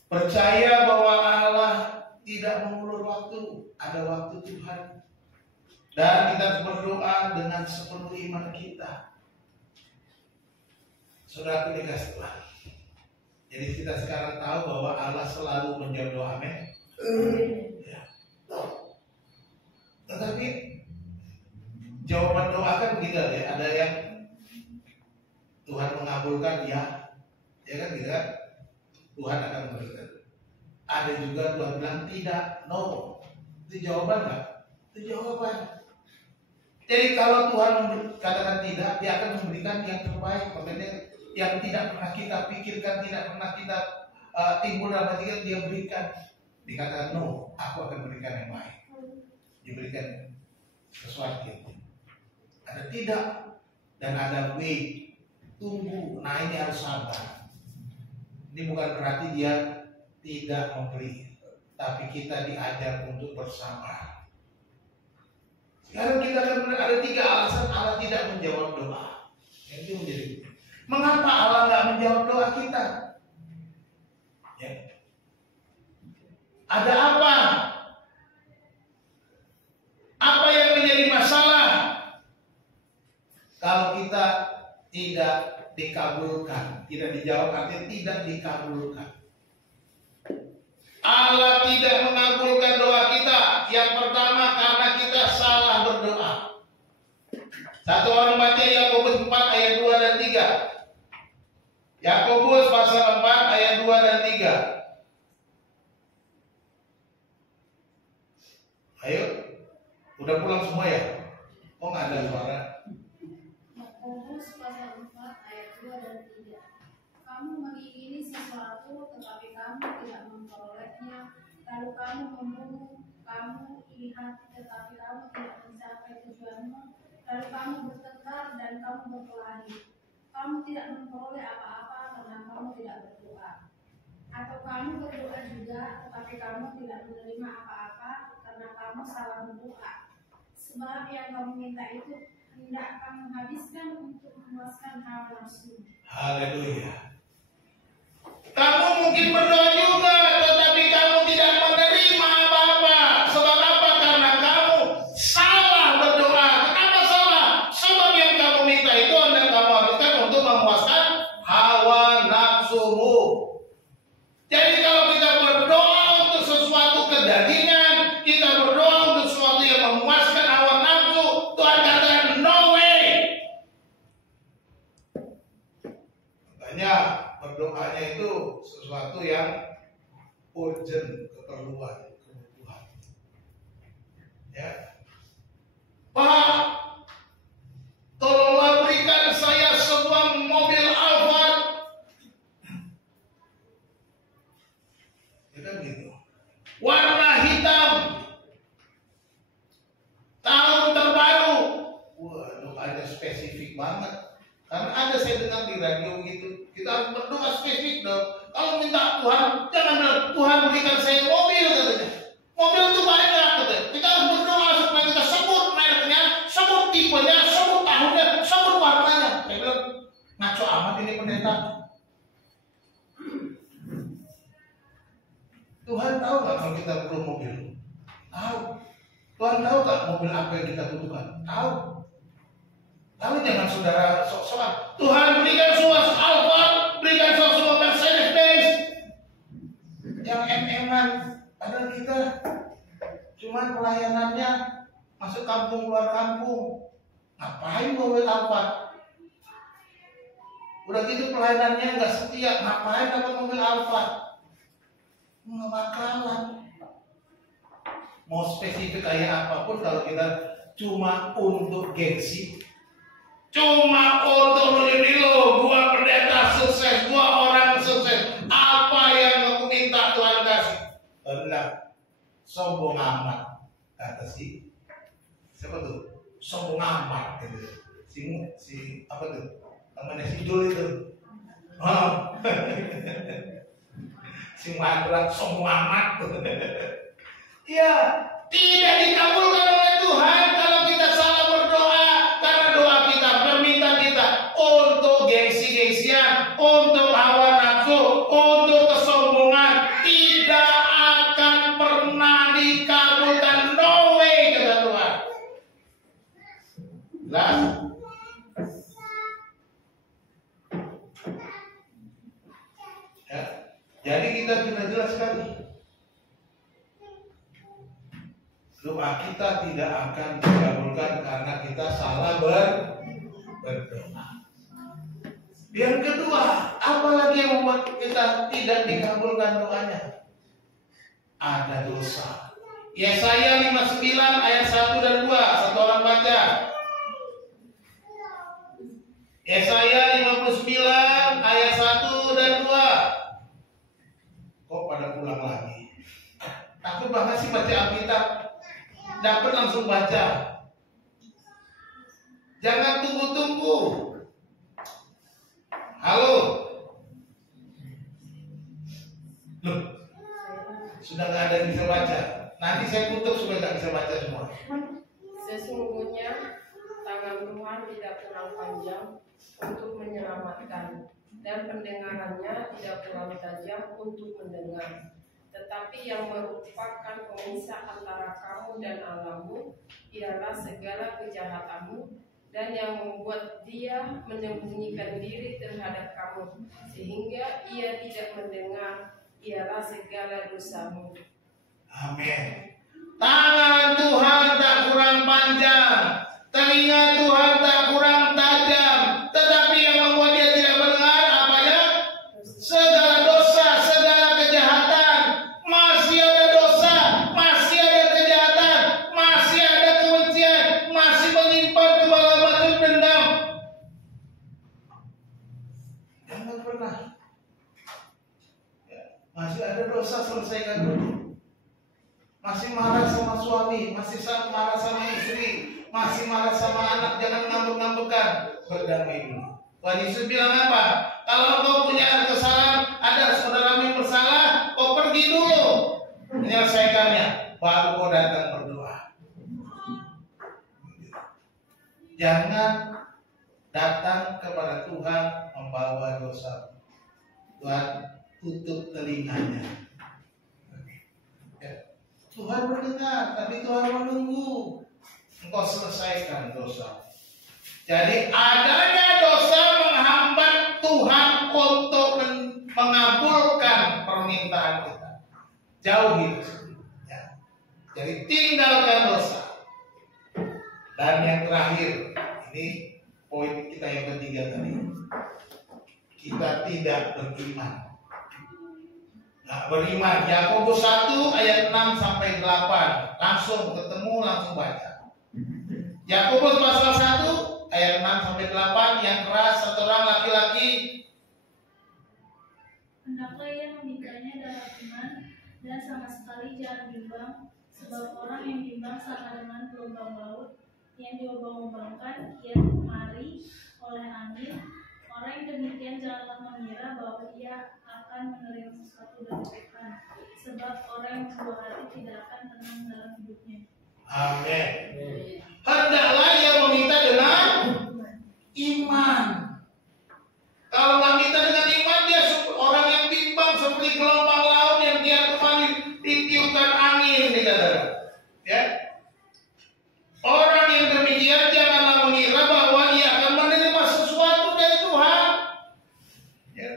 Percaya bahwa Allah tidak mengulur waktu, ada waktu Tuhan. Dan kita berdoa dengan sepenuh iman kita. Saudara dikasih Tuhan. Jadi kita sekarang tahu bahwa Allah selalu menjawab doa, amin. Ya. Tetapi jawaban doa kan begitu ya. Ada yang Tuhan mengabulkan, ya kan gitu kan. Tuhan akan memberikan. Ada juga Tuhan bilang tidak, no. Itu jawaban nggak? Itu jawaban. Jadi kalau Tuhan katakan tidak, dia akan memberikan yang terbaik. Makanya yang tidak pernah kita pikirkan, tidak pernah kita timbul dalam hati kita, dia berikan. Dikatakan no, aku akan berikan yang baik. Diberikan sesuatu. Ada tidak dan ada wait, tunggu. Nah ini harus sabar. Ini bukan berarti dia tidak memberi, tapi kita diajar untuk bersabar. Sekarang kita akan ada 3 alasan Allah tidak menjawab doa. Itu menjadi mengapa Allah nggak menjawab doa kita? Ya. Ada apa tidak dikabulkan. Tidak dijawab artinya tidak dikabulkan. Allah tidak mengabulkan doa kita. Yang pertama karena kita salah berdoa. Satu orang baca Yakobus 4 ayat 2 dan 3. Yakobus pasal 4 ayat 2 dan 3. Ayo. Udah pulang semua ya? Oh nggak ada suara. Yakobus pasal 4 ayat 2 dan 3. Kamu mengingini sesuatu tetapi kamu tidak memperolehnya. Lalu kamu membunuh, kamu lihat tetapi kamu tidak mencapai tujuanmu. Lalu kamu bertengkar dan kamu berkelahi. Kamu tidak memperoleh apa-apa karena kamu tidak berdoa. Atau kamu berdoa juga tetapi kamu tidak menerima apa-apa karena kamu salah berdoa. Sebab yang kamu minta itu hendak kamu habiskan untuk memuaskan hawa nafsu. Haleluya. Kamu mungkin berdoa juga, tetapi kamu tidak menerima apa-apa. Sebab apa? Karena kamu salah berdoa. Kenapa salah? Sebab yang kamu minta itu hendak kamu habiskan untuk memuaskan hawa nafsumu. Jadi kalau kita berdoa untuk sesuatu kedagingan, kita berdoa untuk sesuatu yang memuaskan hawa nafsu, Tuhan katakan no way. Makanya berdoanya itu sesuatu yang urgent, kebutuhan. Ya. Pak, tolonglah berikan saya sebuah mobil Alphard. Ya kan gitu. Warna hitam. Tahun terbaru. Waduh, ada spesifik banget. Karena ada saya dengar di radio gitu. Kita harus berdoa spesifik dong. Kalau minta Tuhan, jangan bilang Tuhan berikan saya mobil katanya. Mobil itu banyak katanya. Kita harus berdoa supaya kita sebut mereknya, sebut tipenya, sebut tahunnya, sebut warnanya. Saya bilang ngaco amat ini pendeta. Tuhan tahu nggak kalau kita perlu mobil? Tahu. Tuhan tahu nggak mobil apa yang kita butuhkan? Tahu. Tapi jangan saudara sok-sokan. Tuhan berikan semua Alphard, berikan semua Mercedes-Benz yang MM-an. Padahal kita cuma pelayanannya masuk kampung keluar kampung. Ngapain mobil Alphard? Udah gitu pelayanannya nggak setia. Ngapain dapat mobil Alphard? Nggak bakalan. Mau spesifik kayak apapun kalau kita cuma untuk gengsi. Cuma untuk menjadi gua pendeta sukses, gua orang sukses. Apa yang aku minta Tuhan kasih? Benar, sombong amat. Kata siapa tuh? Sombong amat gitu. Si apa tuh? Namanya si Jul itu. Oh. Si Madrak sombong amat. Ya, tidak dikabulkan oleh Tuhan kalau kita salah berdoa. Karena doa kita, permintaan kita untuk gengsi-gengsian, untuk hawa nafsu, untuk kesombongan tidak akan pernah dikabulkan. No way, kata Tuhan. Jelas? Ya. Jadi kita sudah jelas sekali. Doa kita tidak akan dikabulkan karena kita salah berdoa. Yang kedua, apalagi yang membuat kita tidak dikabulkan doanya? Ada dosa. Yesaya 59 ayat 1 dan 2. Satu orang baca. Yesaya 59 ayat 1 dan 2. Kok pada pulang lagi? Takut banget sih baca Alkitab. Dapat langsung baca. Jangan tunggu-tunggu. Halo. Loh. Sudah nggak ada yang bisa baca. Nanti saya tutup supaya nggak bisa baca semua. Sesungguhnya tangan Tuhan tidak kurang panjang untuk menyelamatkan, dan pendengarannya tidak kurang tajam untuk mendengar. Tetapi yang merupakan pemisah antara kamu dan Allahmu ialah segala kejahatanmu dan yang membuat dia menyembunyikan diri terhadap kamu, sehingga ia tidak mendengar, ialah segala dosamu. Amin. Tangan Tuhan tak kurang panjang, telinga Tuhan tak kurang tajam, tetapi yang membuat dia tidak mendengar apa ya? Segala dosa, segala kejahatan. Masih ada dosa, masih ada kejahatan, masih ada kebencian, masih menyimpan kebal-balan dendam. Jangan pernah. Ya, masih ada dosa, selesaikan dulu. Masih marah sama suami, masih marah sama istri, masih marah sama anak, jangan ngambek-ngambekan, berdamai dulu. Tuhan Yesus bilang apa? Kalau kau punya kesalahan, ada saudaramu yang bersalah, kau pergi dulu menyelesaikannya, baru kau datang berdoa. Jangan datang kepada Tuhan membawa dosa. Tuhan tutup telinganya. Tuhan mendengar, tapi Tuhan menunggu engkau selesaikan dosa. Jadi adanya dosa menghambat Tuhan untuk mengabulkan permintaan kita. Jauhi dosa. Ya. Jadi tinggalkan dosa. Dan yang terakhir, ini poin kita yang ketiga tadi. Kita tidak beriman. Nah, beriman, Yakobus 1 ayat 6 sampai 8. Langsung ketemu, langsung baca. Yakobus pasal 1 ayat 6 sampai 8, yang keras satu orang laki-laki. Hendaklah ia memintanya dalam iman dan sama sekali jangan bimbang, sebab orang yang bimbang sama dengan gelombang laut yang diobang-obangkan kian kemari oleh angin. Orang yang demikian janganlah mengira bahwa ia akan menerima sesuatu dari Tuhan, sebab orang yang berbuah hati tidak akan tenang dalam hidupnya. Amin. Hendaklah ia meminta dengan iman. Kalau nggak minta dengan iman, dia orang yang bimbang seperti gelombang laut yang kian kemari ditiupkan angin, dikatakan. Ya. Orang yang demikian janganlah mengira bahwa ia akan menerima sesuatu dari Tuhan. Ya.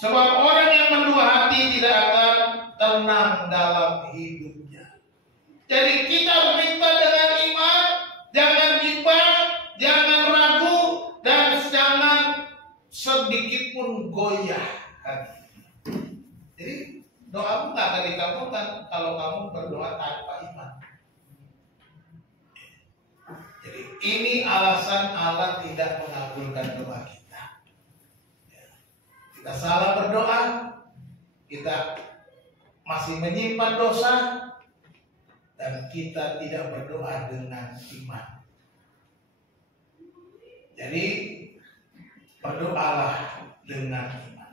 Sebab orang yang mendua hati tidak akan tenang dalam hidupnya. Jadi kita minta dengan iman, jangan bimbang, jangan ragu, dan jangan sedikit pun goyah hati. Jadi doamu nggak akan dikabulkan kalau kamu berdoa tanpa iman. Jadi ini alasan Allah tidak mengabulkan doa kita. Kita salah berdoa, kita masih menyimpan dosa, dan kita tidak berdoa dengan iman. Jadi berdoalah dengan iman.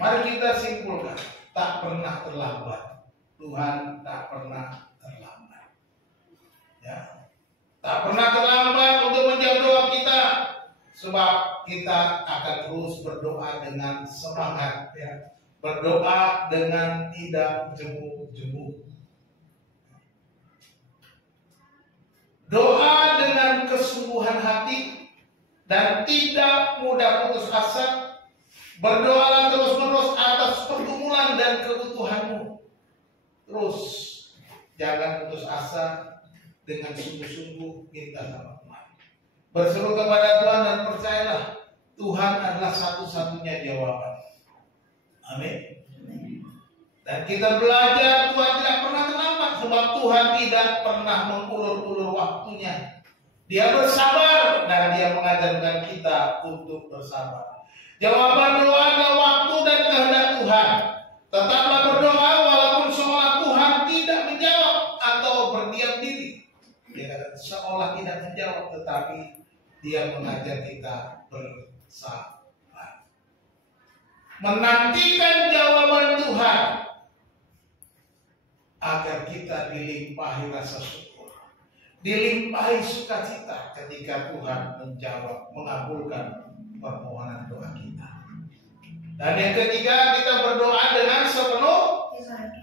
Mari kita simpulkan, tak pernah terlambat. Tuhan tak pernah terlambat. Ya. Tak pernah terlambat untuk menjawab doa kita, sebab kita akan terus berdoa dengan semangat, ya. Berdoa dengan tidak jemu-jemu. Doa dengan kesungguhan hati dan tidak mudah putus asa. Berdoalah terus-menerus atas pergumulan dan kebutuhanmu. Terus jangan putus asa, dengan sungguh-sungguh minta sama Tuhan. Berseru kepada Tuhan dan percayalah Tuhan adalah satu-satunya jawaban. Amin. Dan kita belajar Tuhan tidak pernah terlambat, sebab Tuhan tidak pernah mengulur-ulur waktunya. Dia bersabar dan dia mengajarkan kita untuk bersabar. Jawaban doa adalah waktu dan kehendak Tuhan. Tetaplah berdoa walaupun seolah Tuhan tidak menjawab atau berdiam diri. Dia kata seolah tidak menjawab, tetapi dia mengajar kita bersabar, menantikan jawaban Tuhan agar kita dilimpahi rasa syukur, dilimpahi sukacita ketika Tuhan menjawab, mengabulkan permohonan doa kita. Dan yang ketiga, kita berdoa dengan sepenuh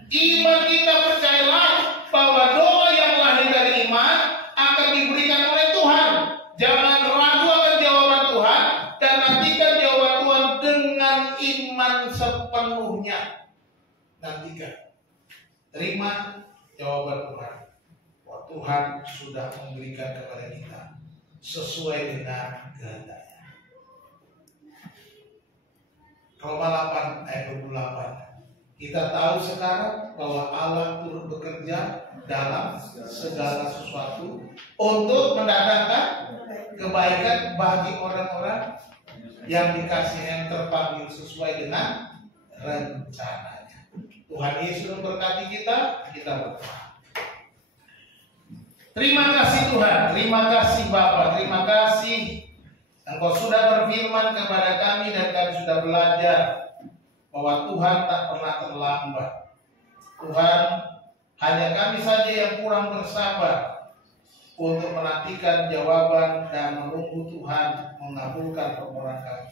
iman. Kita percayalah bahwa doa yang lahir dari iman akan diberikan oleh Tuhan. Terima jawaban Tuhan. Bahwa Tuhan sudah memberikan kepada kita sesuai dengan kehendaknya. Roma 8 ayat 28. Kita tahu sekarang bahwa Allah turut bekerja dalam segala sesuatu untuk mendatangkan kebaikan bagi orang-orang yang dikasihi, yang terpanggil sesuai dengan rencananya. Tuhan Yesus memberkati kita berdoa. Terima kasih Tuhan, terima kasih Bapa, terima kasih Engkau sudah berfirman kepada kami dan kami sudah belajar bahwa Tuhan tak pernah terlambat. Tuhan, hanya kami saja yang kurang bersabar untuk menantikan jawaban dan menunggu Tuhan mengabulkan permohonan kami.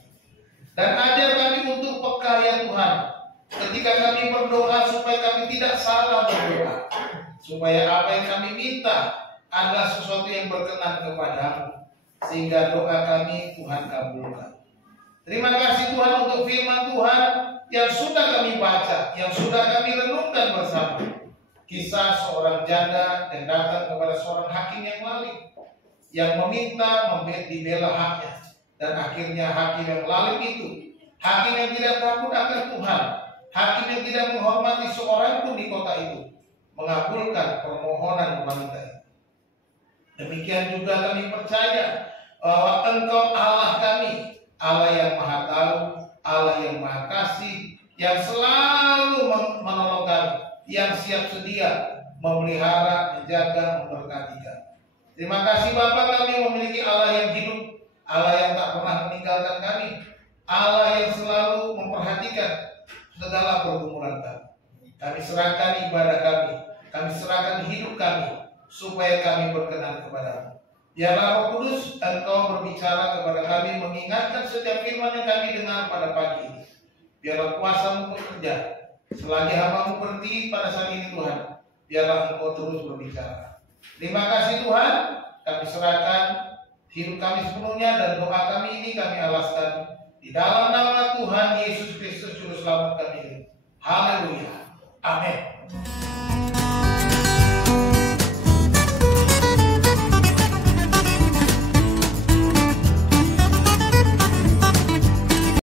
Dan ajar kami untuk peka ya Tuhan, ketika kami berdoa supaya kami tidak salah berdoa, supaya apa yang kami minta adalah sesuatu yang berkenan kepadamu, sehingga doa kami Tuhan kabulkan. Terima kasih Tuhan untuk firman Tuhan yang sudah kami baca, yang sudah kami renungkan bersama. Kisah seorang janda yang datang kepada seorang hakim yang lalim, yang meminta dibela haknya. Dan akhirnya hakim yang lalim itu, hakim yang tidak takut akan Tuhan, hakim yang tidak menghormati seorang pun di kota itu, mengabulkan permohonan wanita itu. Demikian juga kami percaya bahwa Engkau Allah kami, Allah yang Maha Tahu, Allah yang Maha Kasih, yang selalu menolong kami, yang siap sedia memelihara, menjaga, memberkati kami. Terima kasih Bapa, kami memiliki Allah yang hidup, Allah yang tak pernah meninggalkan kami, Allah yang selalu memperhatikan segala pergumulan kami. Kami serahkan ibadah kami serahkan hidup kami, supaya kami berkenan kepadamu. Biarlah Roh Kudus Engkau berbicara kepada kami, mengingatkan setiap firman yang kami dengar pada pagi ini. Biarlah kuasa-Mu bekerja. Selagi hamba-Mu berhenti pada saat ini Tuhan, biarlah Engkau terus berbicara. Terima kasih Tuhan, kami serahkan hidup kami sepenuhnya dan doa kami ini kami alaskan di dalam nama Tuhan Yesus Kristus Juru Selamat kami. Haleluya. Amin.